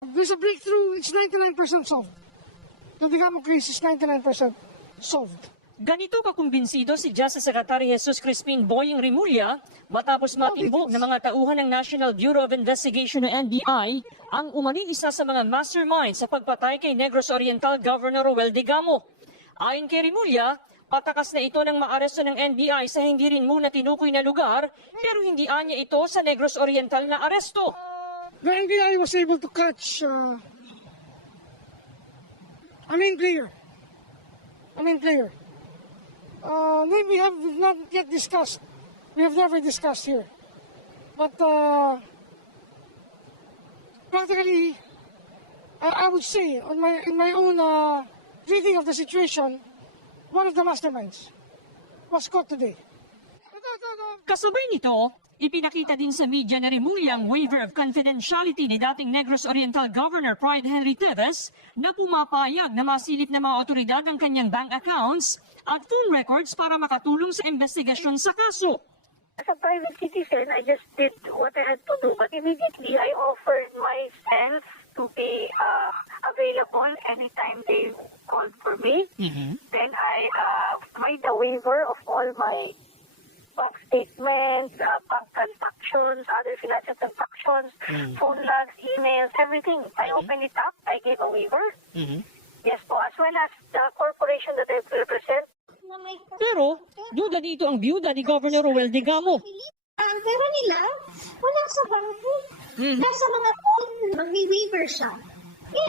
There's a breakthrough, it's 99% solved. The Degamo case is 99% solved. Ganito kakumbinsido si Justice Secretary Jesus Crispin Boying Remula matapos matimbok ng mga tauhan ng National Bureau of Investigation o NBI ang umani isa sa mga mastermind sa pagpatay kay Negros Oriental Governor Gob.Degamo. Ayon kay Remula, patakas na ito ng maaresto ng NBI sa hindi rin muna tinukoy na lugar pero hindi anya ito sa Negros Oriental na aresto. The NBI was able to catch a main player. Name we have not yet discussed. We have never discussed here. But practically, I would say, in my own reading of the situation, one of the masterminds was caught today. Kasabay nito, ipinakita din sa media na Remula ang waiver of confidentiality ni dating Negros Oriental Governor Pride Henry Teves na pumapayag na masilip ng mga otoridad ang kanyang bank accounts at phone records para makatulong sa investigasyon sa kaso. As a private citizen, I just did what I had to do, but immediately I offered myself to be available anytime they called for me. Then I made a waiver of all my bank statements, bank transactions, other financial transactions, phone logs, emails, everything. I opened it up, I gave a waiver. Yes po, as well as the corporation that I represent. Pero, duda dito ang byuda ni Governor Gob.Degamo. Ang pera nila, wala sa bangko. Nasa mga phone, mag-waiver siya.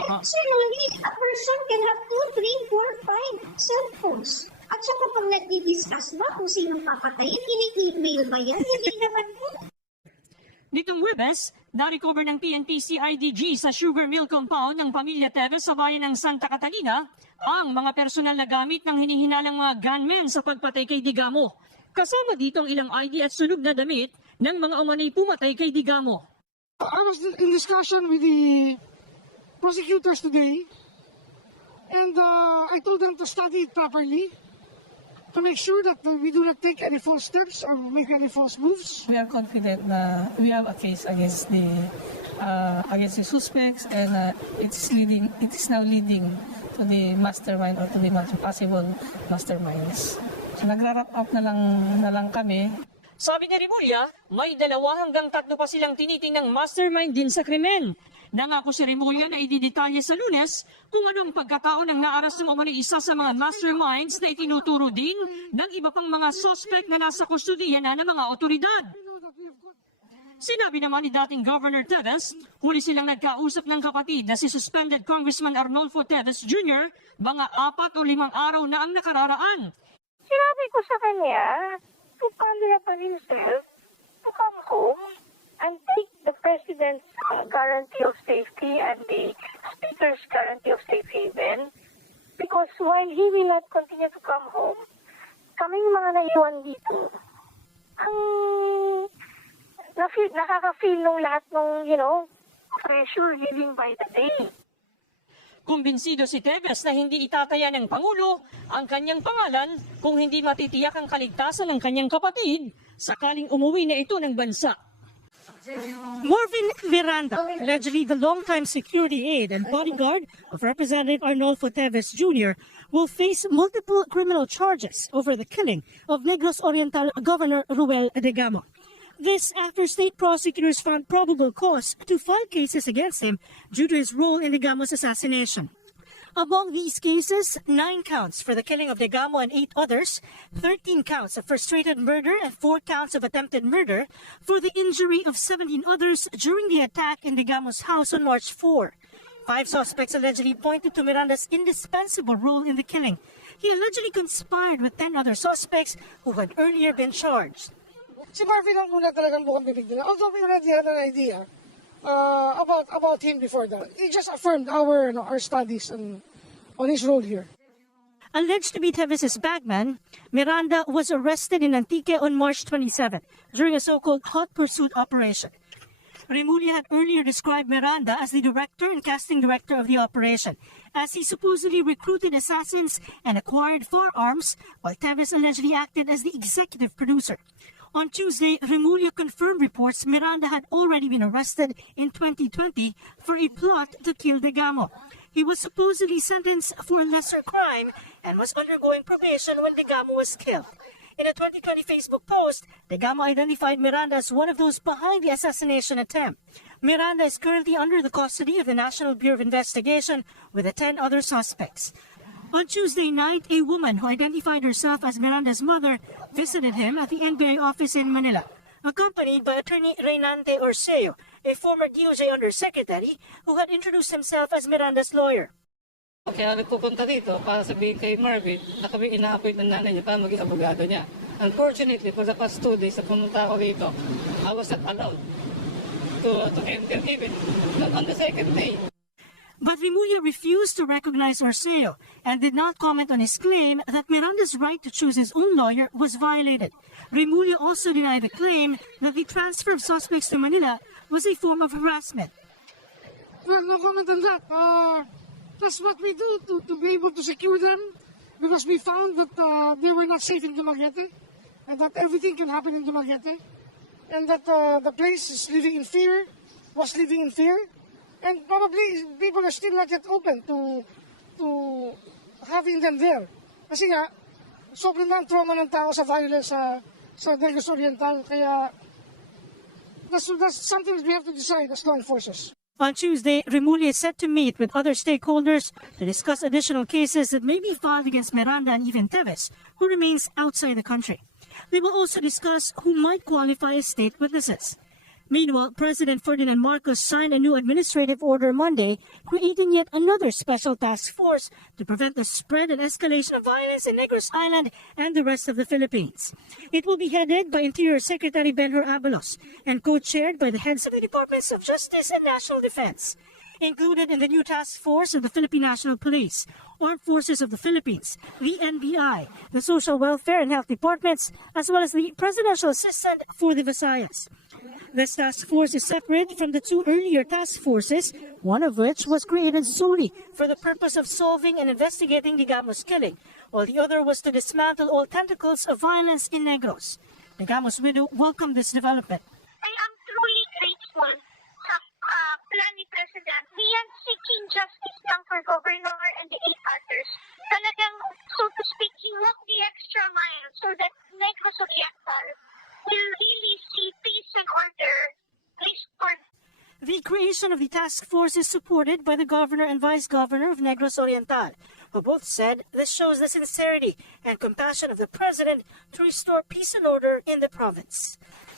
Certainly, a person can have 2, 3, 4, 5 cell phones. At saka pag nag-discuss ba kung sinong papatayin, ini-email ba yan? Hindi naman po. Nitong Webes, na-recover ng PNP CIDG sa sugar mill compound ng pamilya Teves sa bayan ng Santa Catalina ang mga personal na gamit ng hinihinalang mga gunmen sa pagpatay kay Degamo. Kasama dito ang ilang ID at sunog na damit ng mga umanay pumatay kay Degamo. I was in discussion with the prosecutors today, and I told them to study it properly, to make sure that we do not take any false steps or make any false moves. We are confident na we have a case against the suspects, and it is now leading to the mastermind or to the possible masterminds. So nagra-wrap up na lang kami. Sabi ni Remula, may 2 hanggang 3 pa silang tinitingnan mastermind din sa krimen. Nangako si Remula na ididetalye sa Lunes kung anong pagkataon ng naarastong umano'y isa sa mga masterminds na itinuturo din ng iba pang mga suspect na nasa kustudiya na ng mga otoridad. Sinabi naman ni dating Governor Teves, huli silang nagkausap ng kapatid na si suspended Congressman Arnolfo Teves Jr. mga 4 o 5 araw na ang nakararaan. Sinabi ko sa kanya to follow up on himself, to come home and take the President's guarantee of safety and the Speaker's guarantee of safe haven, because while he will not continue to come home, kaming mga naiwan dito, ang nakaka-feel nung lahat nung, pressure living by the day. Kumbinsido si Teves na hindi itataya ng Pangulo ang kanyang pangalan kung hindi matitiyak ang kaligtasan ng kanyang kapatid sakaling umuwi na ito ng bansa. Marvin Miranda, allegedly the longtime security aide and bodyguard of Representative Arnolfo Teves Jr., will face multiple criminal charges over the killing of Negros Oriental Governor Gob.Degamo. This after state prosecutors found probable cause to file cases against him due to his role in Degamo's assassination. Among these cases, 9 counts for the killing of Degamo and 8 others, 13 counts of frustrated murder and 4 counts of attempted murder for the injury of 17 others during the attack in Degamo's house on March 4. 5 suspects allegedly pointed to Miranda's indispensable role in the killing. He allegedly conspired with 10 other suspects who had earlier been charged. Si Marvin ang una talagang bukang bibig nila. Although we already had an idea about him before that. He just affirmed our studies on his role here. Alleged to be Teves' bagman, Miranda was arrested in Antique on March 27 during a so-called hot pursuit operation. Remula had earlier described Miranda as the director and casting director of the operation, as he supposedly recruited assassins and acquired firearms, while Teves allegedly acted as the executive producer. On Tuesday, Remula confirmed reports Miranda had already been arrested in 2020 for a plot to kill Degamo. He was supposedly sentenced for a lesser crime and was undergoing probation when Degamo was killed. In a 2020 Facebook post, Degamo identified Miranda as one of those behind the assassination attempt. Miranda is currently under the custody of the National Bureau of Investigation with the 10 other suspects. On Tuesday night, a woman who identified herself as Miranda's mother visited him at the NBI office in Manila, accompanied by Attorney Reynante Orseo, a former DOJ Undersecretary who had introduced himself as Miranda's lawyer. Kaya nagpupunta dito para sabihin kay Marvin na kami ina-appoint ng nanay niya para maging abogado niya. Unfortunately, for the past 2 days na pumunta ako dito, I was not allowed to enter even on the second day. But Remula refused to recognize Orseo and did not comment on his claim that Miranda's right to choose his own lawyer was violated. Remula also denied the claim that the transfer of suspects to Manila was a form of harassment. Well, no comment on that. That's what we do to be able to secure them, because we found that they were not safe in Dumaguete, and that everything can happen in Dumaguete, and that the place is living in fear, was living in fear, and probably people are still not yet open to having them there. Kasi nga, sobrang na ang trauma ng tao sa violence sa Negros Oriental, kaya that's something that we have to decide as law enforcers. On Tuesday, Remula is set to meet with other stakeholders to discuss additional cases that may be filed against Miranda and even Teves, who remains outside the country. They will also discuss who might qualify as state witnesses. Meanwhile, President Ferdinand Marcos signed a new administrative order Monday, creating yet another special task force to prevent the spread and escalation of violence in Negros Island and the rest of the Philippines. It will be headed by Interior Secretary Benhur Abalos and co-chaired by the heads of the Departments of Justice and National Defense. Included in the new task force of the Philippine National Police, Armed Forces of the Philippines, the NBI, the Social Welfare and Health Departments, as well as the Presidential Assistant for the Visayas. This task force is separate from the 2 earlier task forces, one of which was created solely for the purpose of solving and investigating Degamo's killing, while the other was to dismantle all tentacles of violence in Negros. Degamo's widow welcomed this development. I am truly grateful sa plan ni President. Beyond seeking justice lang for Governor and the 8 others, talagang, so to speak, he walked the extra mile so that Negros Oriental will really see peace and order restored. The creation of the task force is supported by the governor and vice governor of Negros Oriental, who both said this shows the sincerity and compassion of the president to restore peace and order in the province.